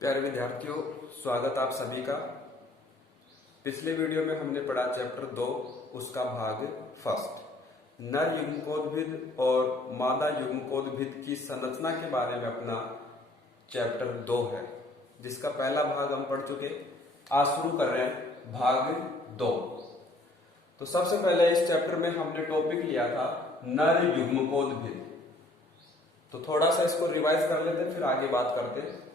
प्यारे विद्यार्थियों, स्वागत आप सभी का। पिछले वीडियो में हमने पढ़ा चैप्टर 2, उसका भाग फर्स्ट, नर युग्मकोद्भिद और मादा युग्मकोद्भिद की संरचना के बारे में अपना चैप्टर 2 है, जिसका पहला भाग हम पढ़ चुके। आज शुरू कर रहे हैं भाग 2। तो सबसे पहले इस चैप्टर में हमने टॉपिक लिया था नर युग्मकोद्भिद। तो थोड़ा सा इसको रिवाइज कर लेते, फिर आगे बात करते।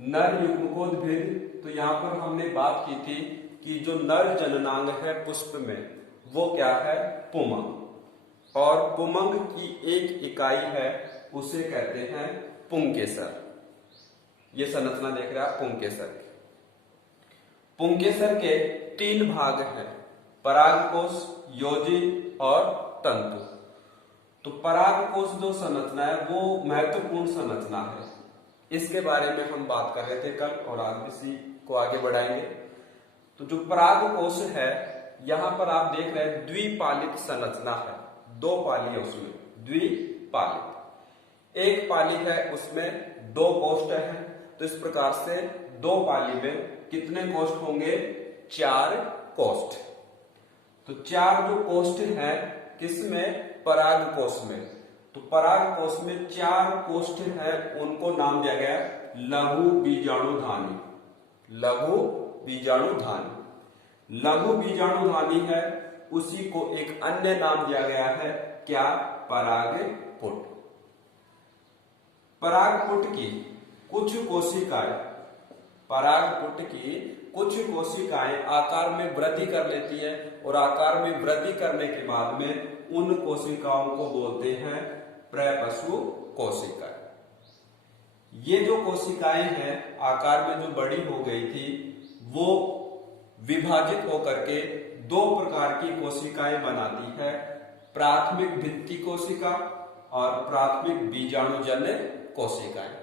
नर युग्मकोद्भिद, तो यहाँ पर हमने बात की थी कि जो नर जननांग है पुष्प में, वो क्या है? पुमंग। और पुमंग की एक इकाई है, उसे कहते हैं पुंकेसर। ये संरचना देख रहे हैं आप पुंकेसर की। पुंकेसर के 3 भाग हैं, परागकोश, योजी और तंतु। तो परागकोश जो संरचना है वो महत्वपूर्ण संरचना है, इसके बारे में हम बात कर रहे थे कल, और आज भी इसी को आगे बढ़ाएंगे। तो जो परागकोश है, यहां पर आप देख रहे हैं द्विपालित संरचना है। 2 पाली है उसमें, द्विपालित। एक पाली है उसमें 2 कोष्ठ हैं। तो इस प्रकार से 2 पाली में कितने कोष्ठ होंगे? 4 कोष्ठ। तो 4 जो कोष्ठ हैं किसमें? परागकोश में। तो परागकोश में 4 कोष्ठ है, उनको नाम दिया गया लघु बीजाणुधानी। लघु बीजाणुधानी, लघु बीजाणुधानी है, उसी को एक अन्य नाम दिया गया है, क्या? परागपुट। परागपुट की कुछ कोशिकाएं, परागपुट की कुछ कोशिकाएं आकार में वृद्धि कर लेती है, और आकार में वृद्धि करने के बाद में उन कोशिकाओं को बोलते हैं प्रपशु कोशिकाएं। ये जो कोशिकाएं हैं आकार में जो बड़ी हो गई थी, वो विभाजित होकर के 2 प्रकार की कोशिकाएं बनाती है, प्राथमिक भित्ति कोशिका और प्राथमिक बीजाणुजन्य कोशिकाएं।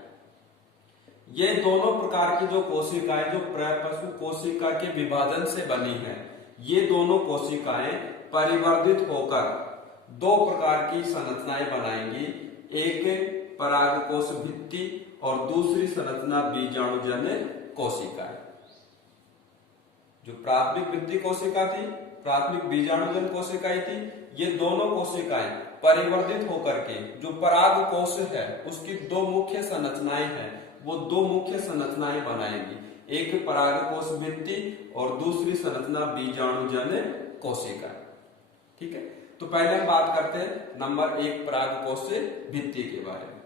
ये दोनों प्रकार की जो कोशिकाएं जो प्रपशु कोशिका के विभाजन से बनी है, ये दोनों कोशिकाएं परिवर्धित होकर 2 प्रकार की संरचनाएं बनाएंगी। एक परागकोश भित्ति और दूसरी संरचना बीजाणुजन्य कोशिकाएं। जो प्राथमिक भित्ति कोशिका थी, प्राथमिक बीजाणुजन्य कोशिकाएं थी, ये दोनों कोशिकाएं परिवर्धित होकर के जो परागकोश है उसकी 2 मुख्य संरचनाएं हैं, वो 2 मुख्य संरचनाएं बनाएंगी। एक परागकोश भित्ति और दूसरी संरचना बीजाणुजन्य कोशिका। ठीक है, तो पहले हम बात करते हैं नंबर 1 परागकोश भित्ति के बारे में।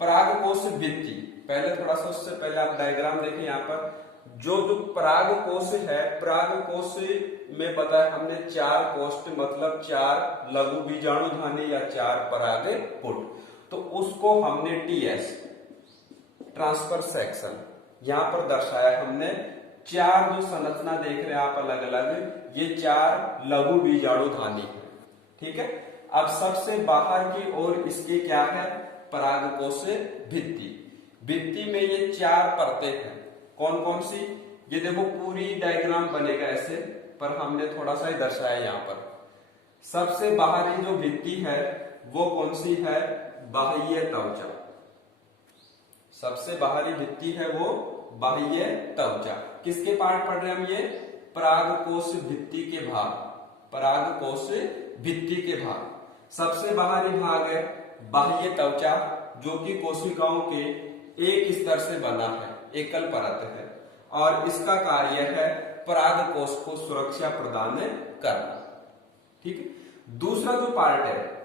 परागकोश भित्ति, पहले थोड़ा सा उससे पहले आप डायग्राम देखें। यहाँ पर जो परागकोश है, परागकोश में बताया हमने 4 कोष्ठ, मतलब 4 लघु बीजाणुधानी या 4 परागपुट। तो उसको हमने टीएस, ट्रांसफर सेक्शन, यहां पर दर्शाया हमने। 4 जो संरचना देख रहे हैं आप अलग अलग, ये 4 लघु बीजाणुधानी है। ठीक है, अब सबसे बाहर की ओर इसके क्या है? परागकोश भित्ति। भित्ति में ये 4 परतें हैं। कौन कौन सी? ये देखो, पूरी डायग्राम बनेगा ऐसे, पर हमने थोड़ा सा ही दर्शाया यहाँ पर। सबसे बाहरी जो भित्ति है वो कौन सी है? बाह्य त्वचा। सबसे बाहरी भित्ति है वो बाह्य त्वचा। किसके पार्ट पढ़ रहे हैं हम? ये परागकोश भित्ति के भाग, परागकोश भित्ति के भाग। सबसे बाहरी भाग है बाह्य त्वचा, जो कि कोशिकाओं के एक स्तर से बना है, एकल परत है, और इसका कार्य है परागकोश को सुरक्षा प्रदान करना। ठीक है, दूसरा जो पार्ट है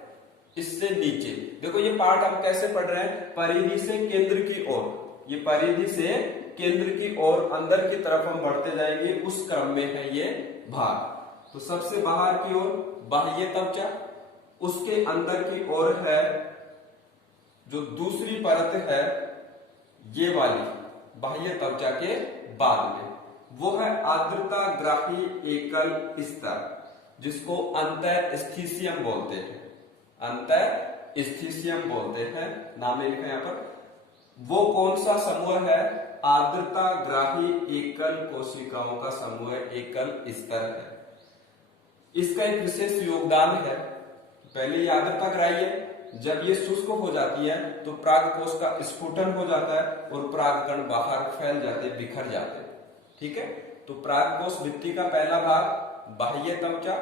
इससे नीचे, देखो ये पार्ट हम कैसे पढ़ रहे हैं? परिधि से केंद्र की ओर। ये परिधि से केंद्र की ओर अंदर की तरफ हम बढ़ते जाएंगे, उस क्रम में है ये भाग। तो सबसे बाहर की ओर बाह्य त्वचा, उसके अंदर की ओर है जो दूसरी परत है, ये वाली बाह्य त्वचा के बाद में, वो है आर्द्रता ग्राही एकल स्तर, जिसको अंतःस्थिसियम बोलते हैं। अंतःस्थिसियम बोलते हैं, नाम लिखा यहाँ पर। वो कौन सा समूह है? आर्द्रता ग्राही एकल कोशिकाओं का समूह, एकल स्तर है। इसका एक विशेष योगदान है। पहले ये आर्द्रता ग्राही है, जब ये शुष्क हो जाती है तो परागकोश का स्फुटन हो जाता है और परागकण बाहर फैल जाते, बिखर जाते। ठीक है, तो परागकोश भित्ति का पहला भाग बाह्य तंचा,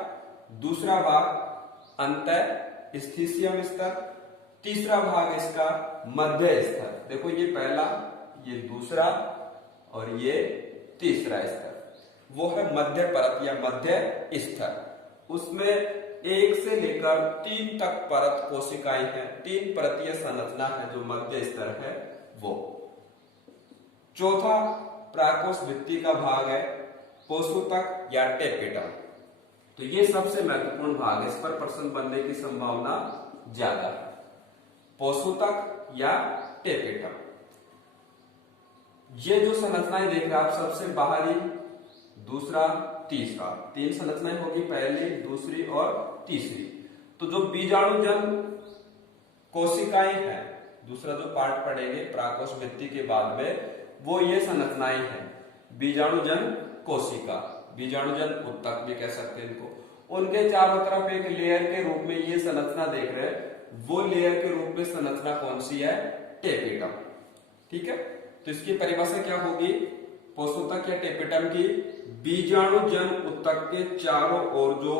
दूसरा भाग अंतः स्थिसियम स्तर, तीसरा भाग इसका मध्य स्तर। देखो ये पहला, ये दूसरा और ये तीसरा स्तर, वो है मध्य परत या मध्य स्तर। उसमें 1 से लेकर 3 तक परत कोशिकाएं हैं, 3 परतीय संरचना है जो मध्य स्तर है वो। चौथा परागकोश भित्ति का भाग है पोषोतक या टेपिटम। तो ये सबसे महत्वपूर्ण भाग है, इस पर प्रश्न बनने की संभावना ज्यादा है। पोषोतक या टेपिटम, ये जो संरचनाएं देख रहे हैं आप, सबसे बाहरी, दूसरा, तीसरा, 3 संरचनाएं होगी, पहली, दूसरी और तीसरी। तो जो बीजाणुजन कोशिकाएं हैं, दूसरा जो पार्ट पढ़ेंगे परागकोश भित्ति के बाद में, वो ये संरचनाएं हैं। बीजाणुजन कोशिका, बीजाणुजन उत्तक भी कह सकते हैं इनको। उनके चारों तरफ एक लेयर के रूप में ये संरचना देख रहे हैं, वो लेयर के रूप में संरचना कौन सी है? टेपिटम। ठीक है, तो इसकी परिभाषा क्या होगी? पोषोतक या टेपिटम की बीजाणुजन उत्तक के चारों ओर जो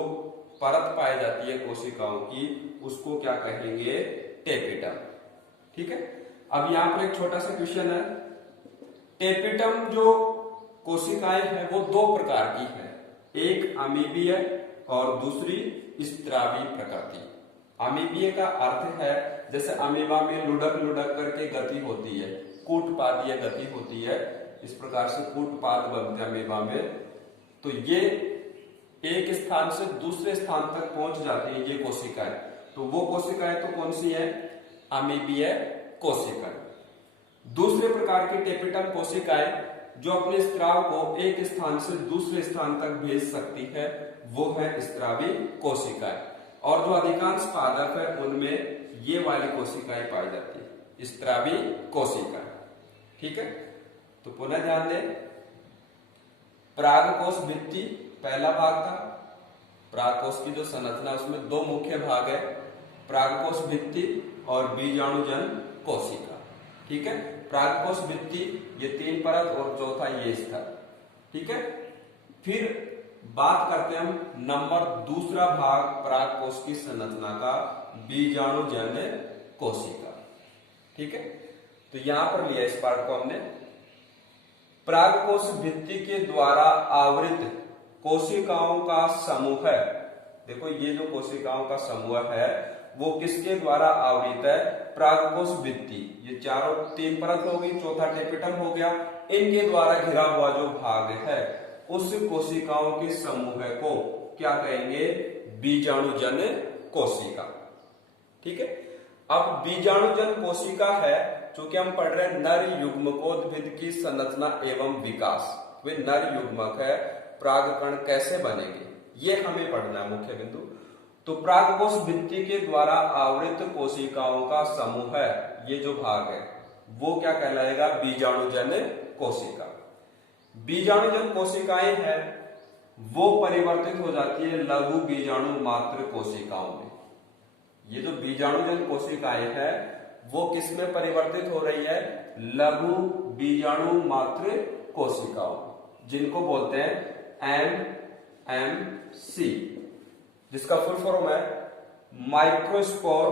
परत पाई जाती है कोशिकाओं की, उसको क्या कहेंगे? टेपिटम। ठीक है, अब यहां पर एक छोटा सा क्वेश्चन है। टेपिटम जो कोशिकाएं हैं वो 2 प्रकार की है, एक अमीबीय और दूसरी स्त्रावी प्रकृति। अमीबीय का अर्थ है जैसे अमीबा में लुढ़क लुढ़क करके गति होती है, कूटपादीय गति होती है, इस प्रकार से कूटपाद बनते हैं अमीबा में। तो ये एक स्थान से दूसरे स्थान तक पहुंच जाती है ये कोशिकाएं। तो वो कोशिकाएं तो कौन सी है? अमीबीय कोशिकाएं। दूसरे प्रकार की टेपिटम कोशिकाएं जो अपने स्त्राव को एक स्थान से दूसरे स्थान तक भेज सकती है, वो है स्त्रावी कोशिकाएं। और जो अधिकांश पादप है उनमें ये वाली कोशिकाएं पाई जाती है, स्त्रावी कोशिकाएं। ठीक है, तो पुनः ध्यान दें, परागकोश भित्ति पहला भाग था। परागकोश की जो संरचना उसमें 2 मुख्य भाग है, परागकोश भित्ति और बीजाणुजन कोशिका। ठीक है, परागकोश भित्ति ये 3 परत और चौथा ये स्तर। ठीक है, फिर बात करते हैं हम नंबर दूसरा भाग परागकोश की संरचना का, बीजाणुजन कोशिका। ठीक है, तो यहां पर लिया इस पार्ट को हमने। परागकोश भित्ति के द्वारा आवृत कोशिकाओं का समूह है। देखो ये जो कोशिकाओं का समूह है वो किसके द्वारा आवृत है? परागकोश भित्ति। ये चारों 3 परत हो गई, चौथा टेपिटम हो गया, इनके द्वारा घिरा हुआ जो भाग है उस कोशिकाओं के समूह को क्या कहेंगे? बीजाणुजन कोशिका। ठीक है, अब बीजाणुजन कोशिका है, चूंकि हम पढ़ रहे हैं नर युग्मकोद्भिद की संरचना एवं विकास, वे नर युग्मक है, परागकण कैसे बनेंगे ये हमें पढ़ना है मुख्य बिंदु। तो परागकोश भित्ति के द्वारा आवृत कोशिकाओं का समूह है, ये जो भाग है वो क्या कहलाएगा? बीजाणुजन कोशिका। बीजाणुजन कोशिकाएं हैं वो परिवर्तित हो जाती है लघु बीजाणु मात्र कोशिकाओं में। ये जो बीजाणुजन कोशिकाएं हैं वो किसमें परिवर्तित हो रही है? लघु बीजाणु मात्र कोशिकाओं, जिनको बोलते हैं MMC, जिसका फुल फॉर्म है माइक्रोस्पोर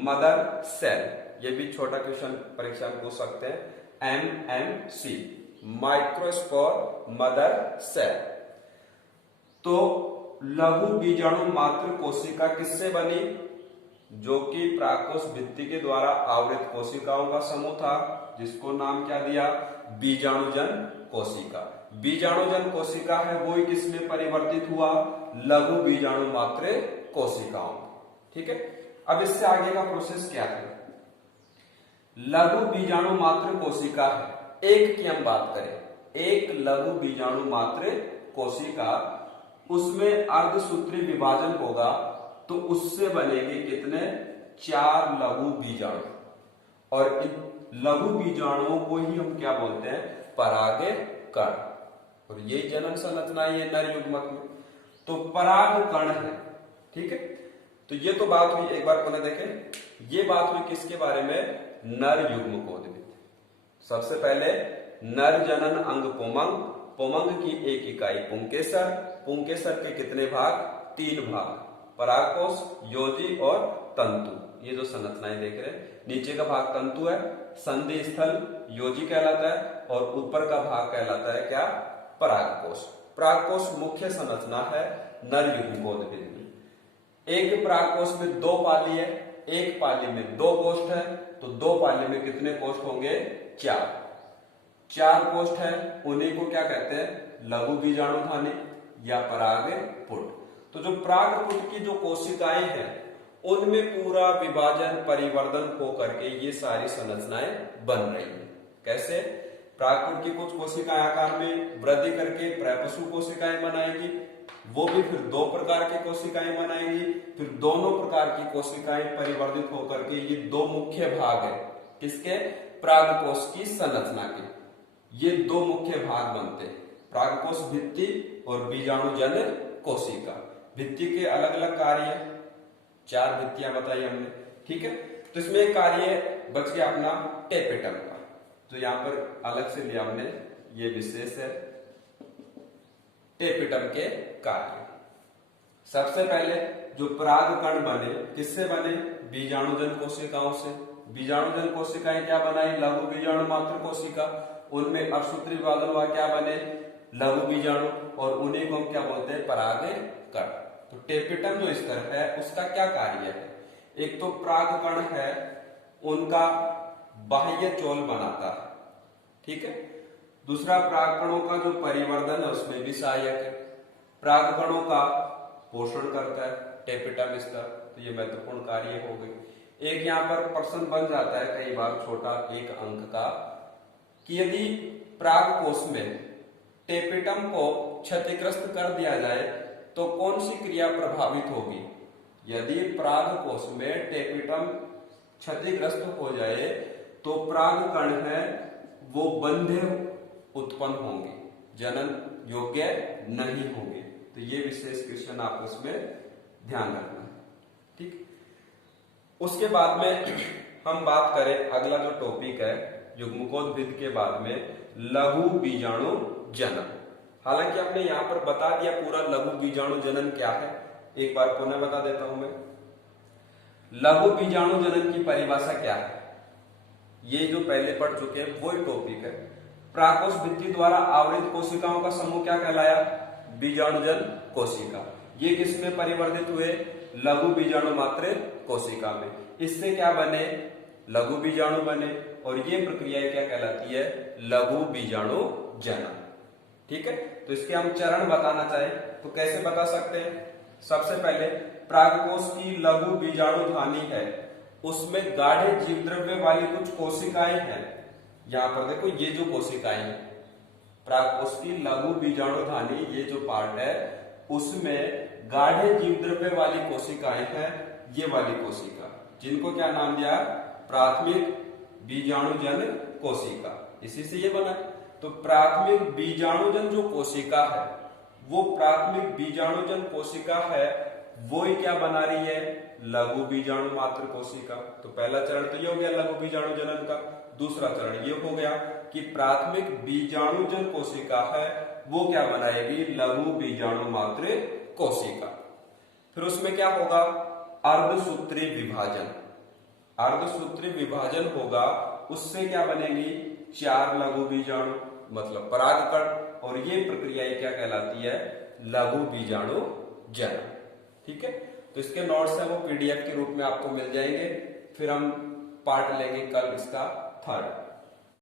मदर सेल। ये भी छोटा क्वेश्चन परीक्षा में पूछ सकते हैं, MMC, माइक्रोस्पोर मदर सेल। तो लघु बीजाणु मात्र कोशिका किससे बनी? जो कि परागकोश भित्ति के द्वारा आवृत कोशिकाओं का समूह था, जिसको नाम क्या दिया? बीजाणुजन कोशिका। बीजाणुजन कोशिका है वो ही किसमें परिवर्तित हुआ? लघु बीजाणु मात्र कोशिकाओं। ठीक है, अब इससे आगे का प्रोसेस क्या है? लघु बीजाणु मात्र कोशिका है, एक की हम बात करें, एक लघु बीजाणु मात्र कोशिका, उसमें अर्धसूत्री विभाजन होगा तो उससे बनेंगे कितने? 4 लघु बीजाणु। और इन लघु बीजाणुओं को ही हम क्या बोलते हैं? परागकण। और ये जन्म संरचना ये नर युग्मक में, तो परागकण है। ठीक है, तो ये तो बात हुई, एक बार पुनः देखें, ये बात हुई किसके बारे में? नर युग्मकोद्भिद। सबसे पहले नर जनन अंग पुमंग, पुमंग की एक इकाई पुंकेसर, पुंकेसर के कितने भाग? 3 भाग, परागकोश, योजी और तंतु। ये जो संरचनाएं देख रहे हैं, नीचे का भाग तंतु है, संधि स्थल योजी कहलाता है, और ऊपर का भाग कहलाता है क्या? परागकोश। परागकोश मुख्य संरचना है नर युग्मकोद्भिद में। एक परागकोश में 2 पाली है, एक पाली में 2 कोष्ठ है, तो 2 पाली में कितने कोष्ठ होंगे? 4 कोष्ठ है, उन्हीं को क्या कहते हैं? लघु बीजाणुधानी या परागपुट। तो जो परागपुट की जो कोशिकाएं हैं उनमें पूरा विभाजन परिवर्धन हो करके ये सारी संरचनाएं बन रही हैं। कैसे? परागपुट की कुछ कोशिकाएं आकार में वृद्धि करके प्रपशु कोशिकाएं बनाएगी, वो भी फिर 2 प्रकार की कोशिकाएं बनाएंगी, फिर दोनों प्रकार की कोशिकाएं परिवर्तित होकर के ये 2 मुख्य भाग है किसके? परागकोश की संरचना के। ये 2 मुख्य भाग बनते हैं, परागकोश भित्ति और बीजाणुजन कोशिका। भित्ति के अलग अलग कार्य, 4 भित्तियां बताई हमने, ठीक है। तो इसमें एक कार्य बच गया अपना टेपेटम का, तो यहां पर अलग से लिया हमने, ये विशेष है टेपेटम के कार्य। सबसे पहले जो पराग कण बने, किससे बने? बीजाणुजन कोशिकाओं से। बीजाणुजन कोशिकाएं क्या बनाई? लघु बीजाणु मात्र कोशिका। उनमें असूत्री विभाजन हुआ, क्या बने? लघु बीजाणु, और उन्हीं को हम क्या बोलते हैं? पराग कण। तो टेपेटम जो स्तर है उसका क्या कार्य है? एक तो पराग कण है, उनका बाह्य चोल बनाता है, ठीक है। दूसरा, परागकणों का जो परिवर्धन है उसमें भी सहायक है। परागकणों का पोषण करता है टेपेटम स्तर, तो ये महत्वपूर्ण कार्य हो गई। एक यहाँ पर प्रश्न बन जाता है कई बार छोटा 1 अंक का, कि यदि परागकोश में टेपेटम को क्षतिग्रस्त कर दिया जाए तो कौन सी क्रिया प्रभावित होगी? यदि परागकोश में टेपेटम क्षतिग्रस्त हो जाए तो परागकण है वो बंधे उत्पन्न होंगे, जनन योग्य नहीं होंगे। तो ये विशेष क्वेश्चन आप उसमें ध्यान रखना है, ठीक। उसके बाद में हम बात करें, अगला जो टॉपिक है युग्मकोद्भिद के बाद में लघु बीजाणु जनन। हालांकि आपने यहां पर बता दिया पूरा लघु बीजाणु जनन क्या है, एक बार पुनः बता देता हूं मैं। लघु बीजाणु जनन की परिभाषा क्या है? ये जो पहले पढ़ चुके हैं वही टॉपिक है। परागकोश भित्ति द्वारा आवृत कोशिकाओं का समूह क्या कहलाया? बीजाणुजन कोशिका। ये किसमें परिवर्तित हुए? लघु बीजाणु मात्र कोशिका में। इससे क्या बने? लघु बीजाणु बने, और ये प्रक्रिया क्या कहलाती है? लघु बीजाणु जनन, ठीक है। तो इसके हम चरण बताना चाहें तो कैसे बता सकते हैं? सबसे पहले परागकोश की लघु बीजाणुधानी है, उसमें गाढ़े जीव द्रव्य वाली कुछ कोशिकाएं हैं। यहां पर देखो, ये जो कोशिकाएं हैं परागकोश की लघु बीजाणुधानी, ये जो पार्ट है उसमें गाढ़े जीव द्रव्य वाली कोशिकाएं हैं। ये वाली कोशिका, जिनको क्या नाम दिया? प्राथमिक बीजाणुजन कोशिका, इसी से ये बना। तो प्राथमिक बीजाणुजन जो कोशिका है वो प्राथमिक बीजाणुजन कोशिका है, वो ही क्या बना रही है? लघु बीजाणु मात्र कोशिका। तो पहला चरण तो ये हो गया लघु बीजाणु जनन का। दूसरा चरण ये हो गया कि प्राथमिक बीजाणुजन कोशिका है वो क्या बनाएगी? लघु बीजाणु मात्र कोशिका। फिर उसमें क्या होगा? अर्धसूत्री विभाजन। अर्धसूत्री विभाजन होगा, उससे क्या बनेगी? 4 लघु बीजाणु मतलब परागकण, और ये प्रक्रिया क्या कहलाती है? लघु बीजाणु जनन, ठीक है। तो इसके नोट्स है वो PDF के रूप में आपको मिल जाएंगे। फिर हम पार्ट लेंगे कल इसका 3rd।